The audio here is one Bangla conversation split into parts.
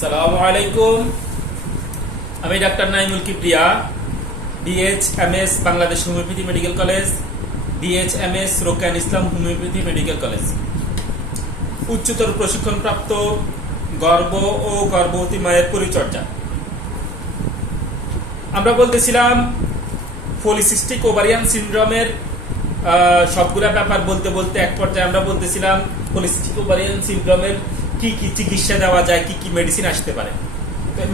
সালামু আলাইকুম। আমি doctor Naimul কিপ্রিয়া D H M S Bangladesh homeopathy medical college D H M S Rokan Islam homeopathy medical college. উচ্চতর প্রশিক্ষণপ্রাপ্ত ও গর্ভবতী মায়ের পরিচর্যা। আমরা বলতেছিলাম পলিসিস্টিক ওভারিয়ান সিন্ড্রোমের সবগুলা ব্যাপার বলতে বলতে এক পর্যায়ে আমরা বলতেছিলাম পলিসিস্টিক ওভারিয়ান সিন্ড্রোমের কি কি চিকিৎসা দেওয়া যায়, কি কি মেডিসিন আসতে পারে।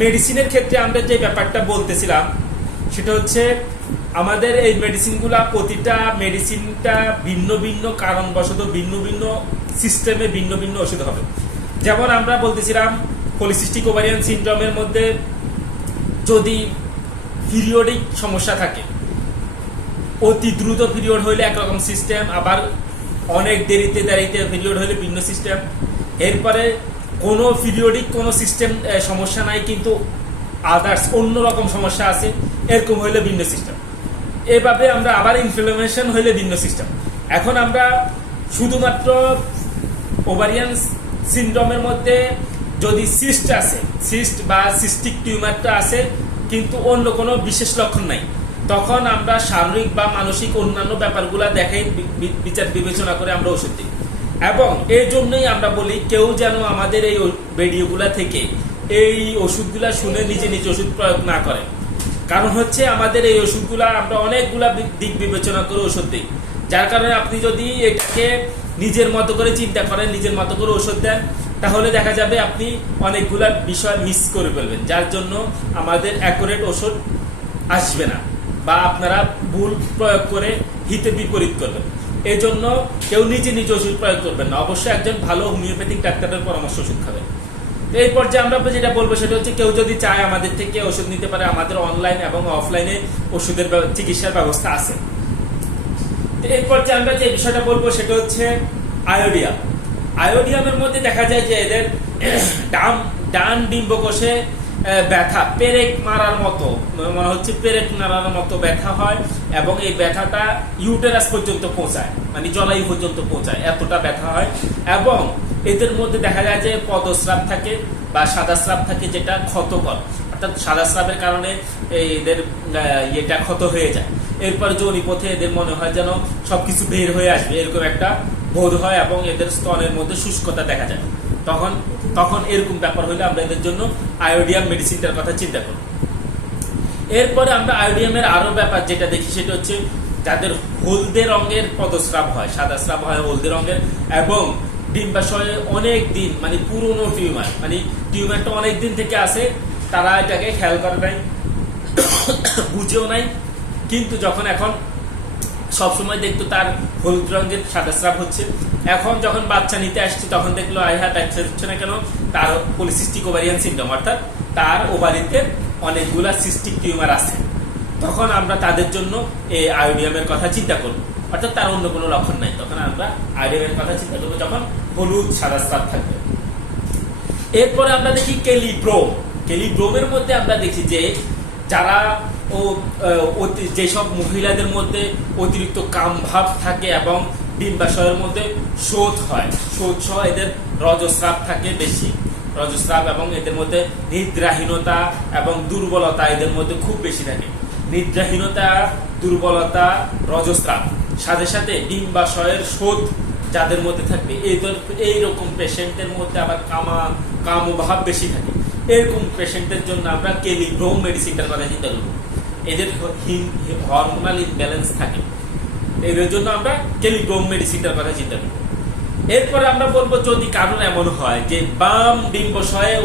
মেডিসিনের ক্ষেত্রে আমরা যে ব্যাপারটা বলতেছিলাম, সেটা হচ্ছে আমাদের এই মেডিসিনগুলা প্রতিটা মেডিসিনটা ভিন্ন ভিন্ন কারণবশত ভিন্ন ভিন্ন সিস্টেমে ভিন্ন ভিন্ন ওষুধ হবে। যেমন আমরা বলতেছিলাম পলিসিস্টিক ওভারিয়ান সিন্ড্রোমের মধ্যে যদি পিরিয়ডিক সমস্যা থাকে, অতি দ্রুত পিরিয়ড হইলে একরকম সিস্টেম আবার অনেক দেরিতে দেরিতে পিরিয়ড হইলে ভিন্ন সিস্টেম এরপরে কোনো পিরিয়ডিক কোনো সিস্টেম সমস্যা নাই, কিন্তু আদার্স অন্যরকম সমস্যা আছে, এরকম হইলে ভিন্ন সিস্টেম এভাবে আমরা আবার ইনফ্লামেশন হইলে ভিন্ন সিস্টেম এখন আমরা শুধুমাত্র ওভারিয়ান সিন্ড্রোমের মধ্যে যদি সিস্ট আছে সিস্ট বা সিস্টিক টিউমারটা আছে, কিন্তু অন্য কোনো বিশেষ লক্ষণ নাই। তখন আমরা শারীরিক বা মানসিক অন্যান্য ব্যাপারগুলো দেখে বি- বি- বিচার বিবেচনা করে আমরা ওষুধ দিই। এবং এই জন্যই আমরা বলি কেউ যেন আমাদের এই ভিডিওগুলা থেকে এই ওষুধগুলা শুনে নিজে নিজে ওষুধ প্রয়োগ না করে। কারণ হচ্ছে আমাদের এই ওষুধগুলা আমরা অনেকগুলা দিক বিবেচনা করে ওষুধ দিই। যার কারণে আপনি যদি এটাকে নিজের মতো করে চিন্তা করেন, নিজের মতো করে ওষুধ দেন, তাহলে দেখা যাবে আপনি অনেকগুলা বিষয় মিস করে ফেলবেন, যার জন্য আমাদের অ্যাকুরেট ওষুধ আসবে না বা আপনারা ভুল প্রয়োগ করে হিতে বিপরীত করবেন। এই জন্য কেউ নিজে নিজে ওষুধ প্রয়োগ করবেন না। অবশ্যই একজন ভালো হোমিওপ্যাথিক ডাক্তারের পরামর্শ ওষুধ খাবেন তো এই পর্যায়ে আমরা যেটা বলব সেটা হচ্ছে কেউ যদি চায় আমাদের থেকে ওষুধ নিতে পারে, আমাদের অনলাইন এবং অফলাইনে ওষুধের চিকিৎসার ব্যবস্থা আছে। তো এই পর্যায়ে আমরা যে বিষয়টা বলব সেটা হচ্ছে আয়োডিয়াম আয়োডিয়ামের মধ্যে দেখা যায় যে এদের ডান ডান ডিম্বকোষে ব্যথা, পেরেক মারার মতো মনে হচ্ছে পেরেক মারার মতো ব্যথা হয় এবং এই ব্যথাটা ইউটেরাস পর্যন্ত পৌঁছায় মানে জলায়ু পর্যন্ত পৌঁছায়, এতটা ব্যথা হয়। এবং এদের মধ্যে দেখা যায় যে পদস্রাব থাকে বা সাদা স্রাব থাকে যেটা ক্ষতকর, অর্থাৎ সাদা স্রাবের কারণে এদের ইয়েটা ক্ষত হয়ে যায়। এরপর যৌনিপথে এদের মনে হয় যেন সবকিছু বের হয়ে আসবে, এরকম একটা বোধ হয় এবং এদের স্তনের মধ্যে শুষ্কতা দেখা যায়। তখন তখন এরকম ব্যাপার হলে আমরা এদের জন্য আয়োডিয়াম মেডিসিনটার কথা চিন্তা করব এরপরে আমরা আয়োডিয়ামের আরও ব্যাপার যেটা দেখি, সেটা হচ্ছে যাদের হলদে রঙের পদস্রাব হয়, সাদা স্রাব হয় হলদে রঙের, এবং ডিম্বাশয়ে অনেক দিন মানে পুরনো টিউমার মানে টিউমারটা অনেক দিন থেকে আসে তারা এটাকে খেয়াল করে নাই, বুঝেও নাই, কিন্তু যখন এখন সবসময় দেখতো তার হলুদ রঙের সাদা স্রাব হচ্ছে এখন যখন বাচ্চা নিতে আসছে, তখন দেখল আই হ্যাঁ বাচ্চা হচ্ছে না কেন? তার পলিসিস্টিক ওভারিয়ান সিন্ড্রোম অর্থাৎ তার ওভারিতে অনেকগুলা সিস্টিক টিউমার আছে। তখন আমরা তাদের জন্য এই আয়োডিয়ামের কথা চিন্তা করব। অর্থাৎ তার অন্য কোনো লক্ষণ নাই। তখন আমরা আয়োডিয়ামের কথা চিন্তা করব যখন হলুদ, সাদা স্রাব থাকবে। এরপরে আমরা দেখি কেলিব্রোম। কেলিব্রোমের মধ্যে আমরা দেখি যে যারা ও যেসব মহিলাদের মধ্যে অতিরিক্ত কাম ভাব থাকে এবং ডিম্বাশয়ের মধ্যে শোধ হয়। শোধ সহ এদের রজস্রাব থাকে বেশি। রজস্রাব এবং এদের মধ্যে নিদ্রাহীনতা এবং দুর্বলতা এদের মধ্যে খুব বেশি থাকে। নিদ্রাহীনতা, দুর্বলতা, রজস্রাব। সাথে সাথে ডিম্বাশয়ের শোধ যাদের মধ্যে থাকবে, এই এইরকম পেশেন্টের মধ্যে আবার কামা, কামভাব বেশি থাকে। এরকম পেশেন্টের জন্য আমরা কেলিব্রোম মেডিসিনটার কথা চিন্তা করব। এদের হরমোনাল ইমব্যালেন্স থাকে। এদের জন্য আমরা কেলিব্রোম মেডিসিনটার কথা চিন্তা করব এরপরে আমরা বলব, যদি কারণ এমন হয় যে বাম ডিম্বশয়ে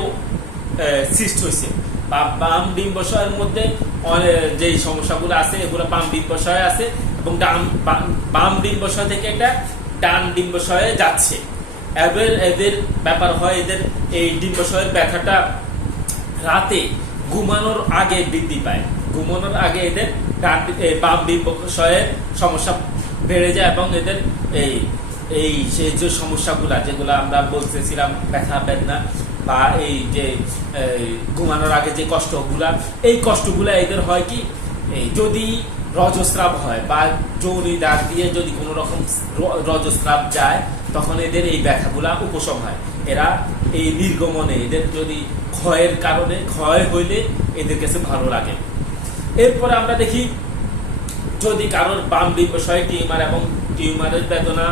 সিস্ট হয়েছে বা বাম ডিম্বশয়ের মধ্যে যে সমস্যাগুলো আছে, এগুলো বাম ডিম্বশয়ে আছে, এবং ডান বাম ডিম্বশয় থেকে এটা ডান ডিম্বশয়ে যাচ্ছে। এবার এদের ব্যাপার হয়, এদের এই ডিম্বশয়ের ব্যথাটা রাতে ঘুমানোর আগে বৃদ্ধি পায়। ঘুমানোর আগে এদের ডান বাম সমস্যা বেড়ে যায় এবং এদের এই এই সেই যে সমস্যাগুলা যেগুলো আমরা বলতেছিলাম ব্যথা, বেদনা বা এই যে ঘুমানোর আগে যে কষ্টগুলা, এই কষ্টগুলা এদের হয় কি? যদি রজস্রাব হয় বা যৌনি দাগ দিয়ে যদি কোনো রকম রজস্রাব যায়, তখন এদের এই ব্যথাগুলা উপশম হয়। এরা এই নির্গমনে এদের যদি ক্ষয়ের কারণে, ক্ষয় হইলে এদের কাছে ভালো লাগে। এরপরে আমরা দেখি, যদি কারোর বাম বিষয়ে টিউমার এবং টিউমারের বেদনা,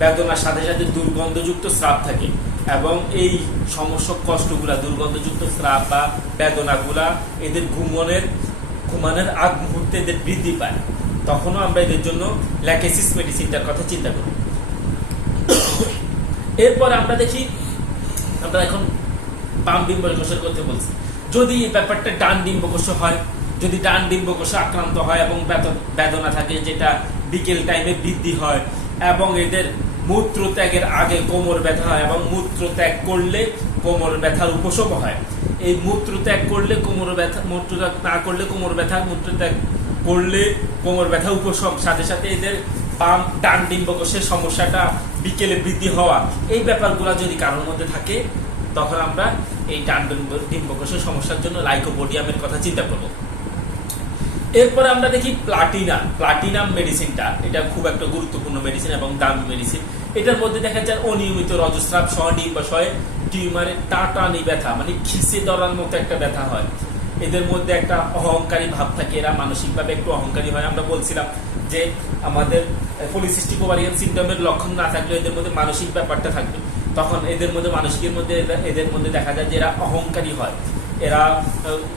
বেদনার সাথে সাথে দুর্গন্ধযুক্ত স্রাব থাকে এবং এই সমস্যা কষ্টগুলা, দুর্গন্ধযুক্ত স্রাব বা বেদনাগুলা এদের ঘুমনের, ঘুমানোর আগ মুহূর্তে এদের বৃদ্ধি পায়। তখনও আমরা এদের জন্য ল্যাকেসিস মেডিসিনটার কথা চিন্তা করি। এরপর আমরা দেখি, আমরা এখন বাম ডিম্বকোষের কথা বলছি। যদি এই ব্যাপারটা ডান ডিম্বকোষ হয় যদি ডান ডিম্বকোষ আক্রান্ত হয় এবং বেদনা থাকে, যেটা বিকেল টাইমে বৃদ্ধি হয়, এবং এদের মূত্র ত্যাগের আগে কোমর ব্যথা হয় এবং মূত্র ত্যাগ করলে কোমর ব্যথার উপশম হয়। এই মূত্র ত্যাগ করলে কোমর ব্যথা মূত্র ত্যাগ না করলে কোমর ব্যথা মূত্র ত্যাগ করলে কোমর ব্যথা উপশম। সাথে সাথে এদের বাম ডান ডিম্বকোষের সমস্যাটা বিকেলে বৃদ্ধি হওয়া। এই ব্যাপারগুলো যদি কারোর মধ্যে থাকে, তখন আমরা এই ডান ডিম্ব- ডিম্বকোষের সমস্যার জন্য লাইকোপোডিয়ামের কথা চিন্তা করব। এরপরে আমরা দেখি প্লাটিনাম প্লাটিনাম মেডিসিনটা এটা খুব একটা গুরুত্বপূর্ণ মেডিসিন এবং দামি মেডিসিন এটার মধ্যে দেখা যায় অনিয়মিত রজস্রাব সহ ডিম্বাশয়ে টিউমারের টাটানি ব্যথা মানে খিসে ধরার মতো একটা ব্যথা হয়। এদের মধ্যে একটা অহংকারী ভাব থাকে। এরা মানসিকভাবে একটু অহংকারী হয়। আমরা বলছিলাম যে আমাদের পলিসিস্টিক ওভারিয়ান সিমটমের লক্ষণ না থাকলে এদের মধ্যে মানসিক ব্যাপারটা থাকবে। তখন এদের মধ্যে, মানসিকের মধ্যে এদের মধ্যে দেখা যায় যে এরা অহংকারী হয়। এরা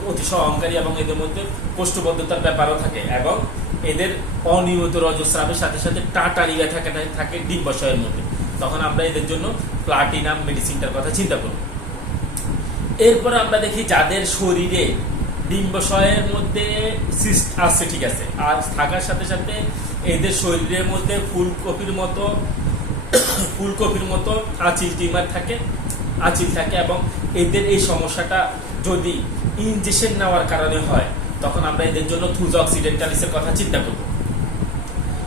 অতিশয় অহংকারী এবং এদের মধ্যে কোষ্ঠবদ্ধতার ব্যাপারও থাকে এবং এদের অনিয়মিত রজস্রাবের সাথে সাথে টাটারি ব্যথা থাকে- থাকে ডিম্বাশয়ের মধ্যে। তখন আমরা এদের জন্য প্লাটিনাম মেডিসিনটার কথা চিন্তা করব এরপর আমরা দেখি যাদের শরীরে ডিম্বাশয়ের মধ্যে সিস্ট আছে, ঠিক আছে, আর থাকার সাথে সাথে এদের শরীরের মধ্যে ফুলকপির মতো ফুলকপির মতো আচিল টিমার থাকে, আচিল থাকে এবং এদের এই সমস্যাটা যদি ইনজেকশন নেওয়ার কারণে হয় তখন আমরা এদের জন্য থুজ অক্সিডেন্টালিসের কথা চিন্তা করব।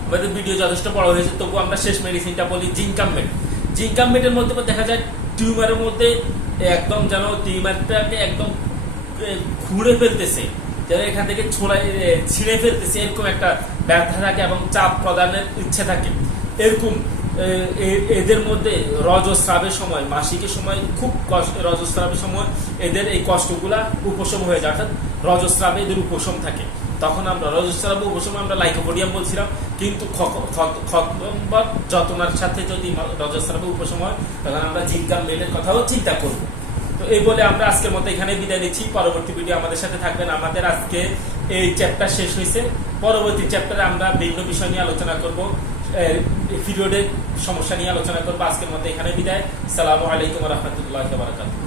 আমাদের ভিডিও যথেষ্ট বড় হয়েছে তবু আমরা শেষ মেডিসিনটা বলি জিঙ্কামমেট জিঙ্কামমেটের মধ্যে দেখা যায় টিউমারের মধ্যে একদম যেন টিউমারটাকে একদম ঘুরে ফেলতেছে যেন এখান থেকে ছোড়াই এ, ছিঁড়ে ফেলতেছে এরকম একটা ব্যথা থাকে এবং চাপ প্রদানের ইচ্ছে থাকে। এরকম এদের মধ্যে রজস্রাবের সময়, মাসিকের সময়, খুব কষ্ট, রজস্রাবের সময় এদের এই কষ্টগুলা উপশম হয়ে যায়, অর্থাৎ রজস্রাবে এদের উপশম থাকে। তখন আমরা রজস্রাব উপশম আমরা লাইকোপোডিয়াম বলছিলাম, কিন্তু খতম্বর যতনার সাথে যদি রজস্রাবে উপশম হয় তখন আমরা জিজ্ঞাম মেলের কথাও চিন্তা করব। তো এই বলে আমরা আজকের মতো এখানে বিদায় নিচ্ছি। পরবর্তী ভিডিও আমাদের সাথে থাকবেন। আমাদের আজকে এই চ্যাপ্টার শেষ হয়েছে। পরবর্তী চ্যাপ্টারে আমরা বিভিন্ন বিষয় নিয়ে আলোচনা করব। পিরিয়ডের সমস্যা নিয়ে আলোচনা করব। আজকের মধ্যে এখানে বিদায়। সালামু আলাইকুম রহমতুল্লাহ বারাকাতুহ।